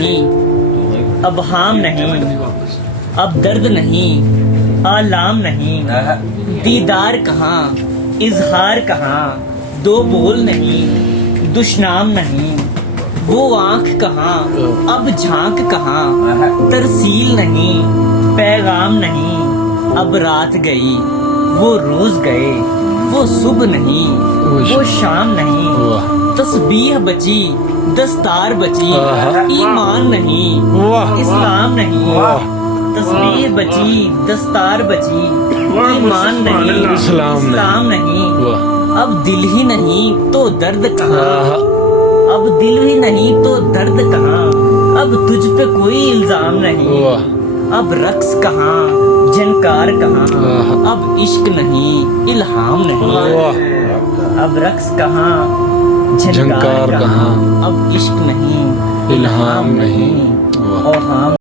نہیں، اب ہام نہیں، اب درد نہیں، آلام نہیں، دیدار کہاں، اظہار کہاں، دو بول نہیں، دشنام نہیں، وہ آنکھ کہاں، اب جھانک کہاں، ترسیل نہیں، پیغام نہیں، اب رات گئی، وہ روز گئے، وہ صبح نہیں، وہ شام نہیں، تسبیح بچی، دستار بچی، ایمان نہیں، اسلام نہیں، تسبیح بچی، دستار بچی، ایمان نہیں، اسلام نہیں، اب دل ہی نہیں تو درد کہاں، اب دل ہی نہیں تو درد کہاں، اب تجھ پہ کوئی الزام نہیں، اب رقص کہاں، جھنکار کہاں، اب عشق نہیں، الہام نہیں، اب رقص کہاں، جھنکار کہاں، اب عشق نہیں، الہام نہیں۔